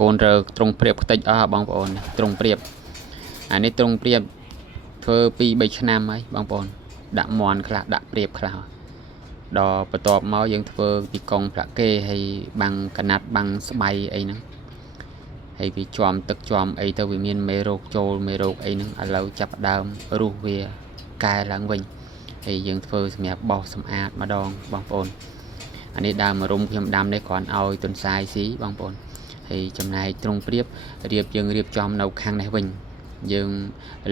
កូនរើត្រង់ព្រៀបខ្ទេចអស់បងប្អូនត្រង់ព្រៀបអានេះត្រង់ព្រៀបធ្វើ2 3ឆ្នាំហើយបងប្អូនដាក់មន់ខ្លះដាក់ព្រៀបខ្លះដល់បន្ទាប់មកយើងធ្វើពីកង់ប្រាក់គេហើយបាំងកណាត់បាំងស្បៃអីហ្នឹងហើយវាជាប់ទឹកជាប់អីទៅវាមានមេរោគចូលមេរោគអីហ្នឹងឥឡូវចាប់ដើមរុះវាកែឡើងវិញហើយយើងធ្វើសម្រាប់បោសសម្អាតម្ដងបងប្អូនអានេះដើមរុំខ្ញុំដាំនេះគ្រាន់ឲ្យទុនសាយស៊ីបងប្អូនហើយចំណែកត្រង់ព្រៀបយើងរៀបចំនៅខាងនេះវិញយើង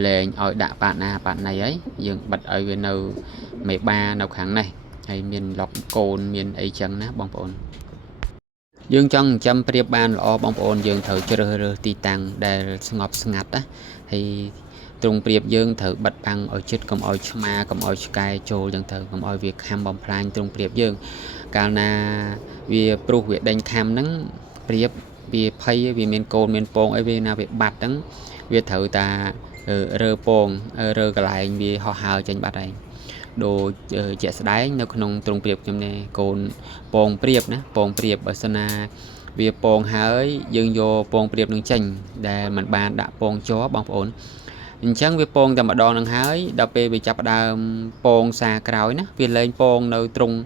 លែងឲ្យដាក់ប៉ាណាប៉ាណៃហើយយើងបិទឲ្យវានៅមេបានៅខាងនេះហើយមានឡុកកូនមានអីចឹងណាបងប្អូនយើងចង់ចិញ្ចឹមព្រៀបបានល្អបងប្អូនយើងត្រូវជ្រើសរើសទីតាំងដែលស្ងប់ស្ងាត់ណាហើយត្រង់ព្រៀបយើងត្រូវបិទបាំងឲ្យជិតកុំឲ្យឆ្មាកុំឲ្យឆ្កែចូលចឹងទៅកុំឲ្យវាខាំបំផ្លាញត្រង់ព្រៀបយើងកាលណាវាព្រុសវាដេញខាំហ្នឹងព្រៀបវាភ័យវាមានកូនមានពងអីវាណាវាបាត់ហ្នឹងវាត្រូវតារើពងរើកន្លែងវាហោះហើរចេញបាត់ហើយដូចជាក់ស្ដែងនៅក្នុងត្រង់ព្រៀបខ្ញុំនេះកូនពងព្រៀបណាពងព្រៀបបើសិនណាវាពងហើយយើងយកពងព្រៀបនឹងចេញដែលมันបានដាក់ពងជាប់បងប្អូនអញ្ចឹងវាពងតែម្ដងនឹងហើយដល់ពេលវាចាប់ផ្ដើមពងសាក្រោយណាវាលែងពងនៅត្រង់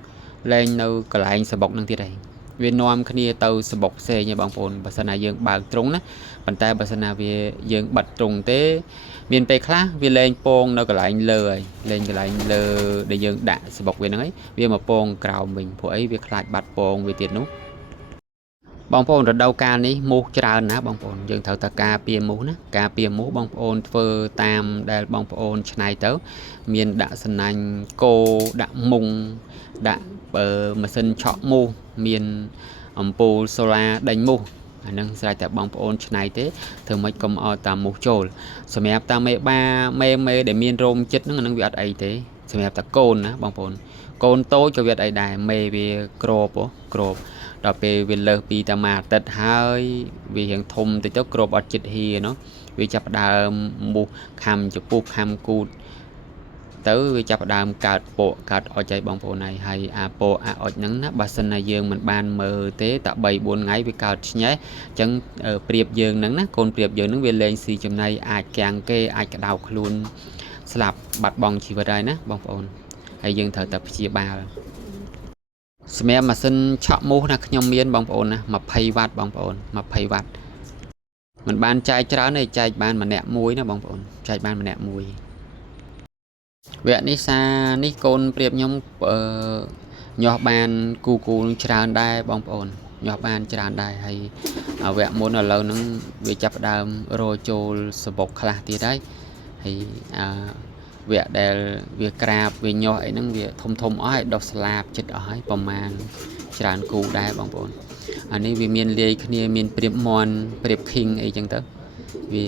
លែងនៅកន្លែងសបុកនឹងទៀតហើយវានាំគ្នាទៅសបុកផ្សេងឯងបងប្អូនបើសិនណាយើងបើកត្រង់ណាប៉ុន្តែបើសិនណាវាយើងបិទត្រង់ទេមានពេលខ្លះវាលែងពងនៅកន្លែងលើហើយលែងកន្លែងលើដែលយើងដាក់សបុកវាហ្នឹងហើយវាមកពងក្រោមវិញព្រោះអីវាខ្លាចបាត់ពងវាទៀតនោះបងប្អូនរដូវកាលនេះមូសច្រើនណាបងប្អូនយើងត្រូវតែការពារមូសណាការពារមូសបងប្អូនធ្វើតាមដែលបងប្អូនច្នៃទៅមានដាក់សណាញ់គោដាក់មុងដាក់ម៉ាស៊ីនឆក់មូសមានអំពូលសូឡាដេញមូសអានឹងស្រេចតែបងប្អូនច្នៃទេធ្វើម៉េចកុំឲ្យតាមមូសចូលសម្រាប់តាមមេបាមេដែលមានរោមចិត្តហ្នឹងអានឹងវាអត់អីទេសម្រាប់តែកូនណាបងប្អូនកូនតូចក៏វាអត់អីដែរមេវាក្របដល់ពេលវាលើសពីតាមួយអាទិត្យហើយវារៀងធំតិចទៅក្របអត់ចិត្តហៀនោះវាចាប់ដើមមូសខំចំពុះខំគូតទៅវាចាប់ដើមកើតពកកើតអុចឲ្យបងប្អូនហើយអាពកអាអុចហ្នឹងណាបើសិនណាយើងមិនបានមើលទេតែ3 4ថ្ងៃវាកើតឆ្ញេះអញ្ចឹងព្រៀបយើងហ្នឹងណាកូនព្រៀបយើងហ្នឹងវាលែងស៊ីចំណីអាចកាំងគេអាចក្តៅខ្លួនស្លាប់បាត់បង់ជីវិតហើយណាបងប្អូនហើយយើងត្រូវតែព្យាបាលសម្រាប់ម៉ាស៊ីនឆក់មូសណាខ្ញុំមានបងប្អូនណា20 វ៉ាត់បងប្អូន20 វ៉ាត់มันបានចែកច្រើនទេចែកបានម្នាក់មួយណាបងប្អូនចែកបានម្នាក់មួយវគ្គនេះសានេះកូនព្រៀបខ្ញុំញាស់បានគូច្រើនដែរបងប្អូនញាស់បានច្រើនដែរហើយវគ្គមុនឥឡូវហ្នឹងវាចាប់ដើមរោចូលសបុកខ្លះទៀតហើយវគ្គដែលវាក្រាបវាញាស់អីហ្នឹងវាធំអស់ហើយដុះស្លាបចិត្តអស់ហើយប្រមាណច្រើនគូដែរបងប្អូនអានេះវាមានលាយគ្នាមានព្រៀបមន់ព្រៀបឃីងអីចឹងទៅវា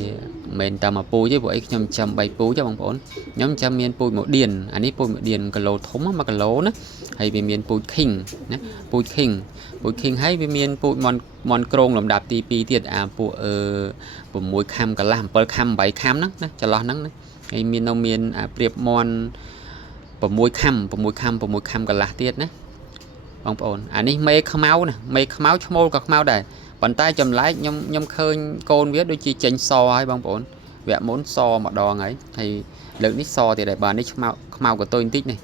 មិនតែមកពូជទេព្រោះអីខ្ញុំចាំ3ពូជបងប្អូនខ្ញុំចាំមានពូជមួយឌៀនអានេះពូជមួយឌៀនគីឡូធំ1គីឡូណាហើយវាមានពូជឃីងណាពូជឃីងហើយវាមានពូជមន់ក្រងលំដាប់ទី2ទៀតអាពួក6ខាំកន្លះ7ខាំ8ខាំហ្នឹងណាចន្លោះហ្នឹងណាហើយមានព្រៀបមន់6ខាំកន្លះទៀតណាបងប្អូនអានេះមេខ្មៅណាមេខ្មៅឈ្មោលក៏ខ្មៅដែរប៉ុន្តែចម្លែកខ្ញុំឃើញកូនវាដូចជាចេញសហើយបងប្អូនវគ្គមុនសម្ដងហើយលើកនេះសទៀតដែរបាទនេះខ្មៅក៏ទុយបន្តិចនេះ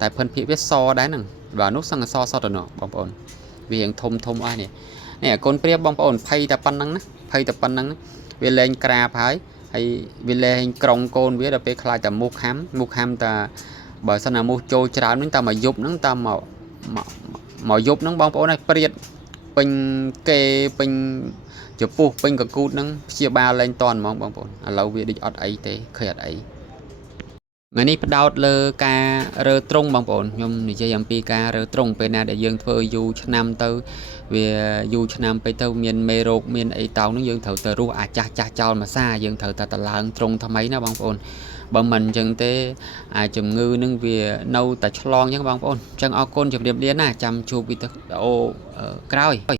តែភិនភាគវាសដែរហ្នឹងបាទនោះសឹងសតទៅនោះបងប្អូនវារៀងធំអស់នេះកូនព្រាបបងប្អូនភ័យតែប៉ុណ្្នឹងណាវាលែងក្រាបហើយវាលែងក្រុងកូនវាដល់ពេលខ្លាចតែមូសខាំតែបើសិនណាមូសចូលច្រើនហ្នឹងតែមកយប់ហ្នឹងតែមកយប់ហ្នឹងបងប្អូនឲ្យព្រាតពេញគេពេញចំពោះពេញកកូតហ្នឹងព្យាបាលលែងតន់ហ្មងបងប្អូនឥឡូវវាដូចអត់អីទេឃើញអត់អីថ្ងៃនេះផ្ដោតលើការរើត្រង់បងប្អូនខ្ញុំនិយាយអំពីការរើត្រង់ពេលណាដែលយើងធ្វើយូរឆ្នាំទៅវាយូរឆ្នាំពេកទៅមានមេរោគមានអីតោងហ្នឹងយើងត្រូវទៅរស់អាចាស់ចោលមួយសាយើងត្រូវតែតឡើងត្រង់ថ្មីណាបងប្អូនបើមិនអញ្ចឹងទេអាចជំងឺនឹងវានៅតែឆ្លងអញ្ចឹងបងប្អូនអញ្ចឹងអរគុណជម្រាបលាណាចាំជួបវីដេអូក្រោយ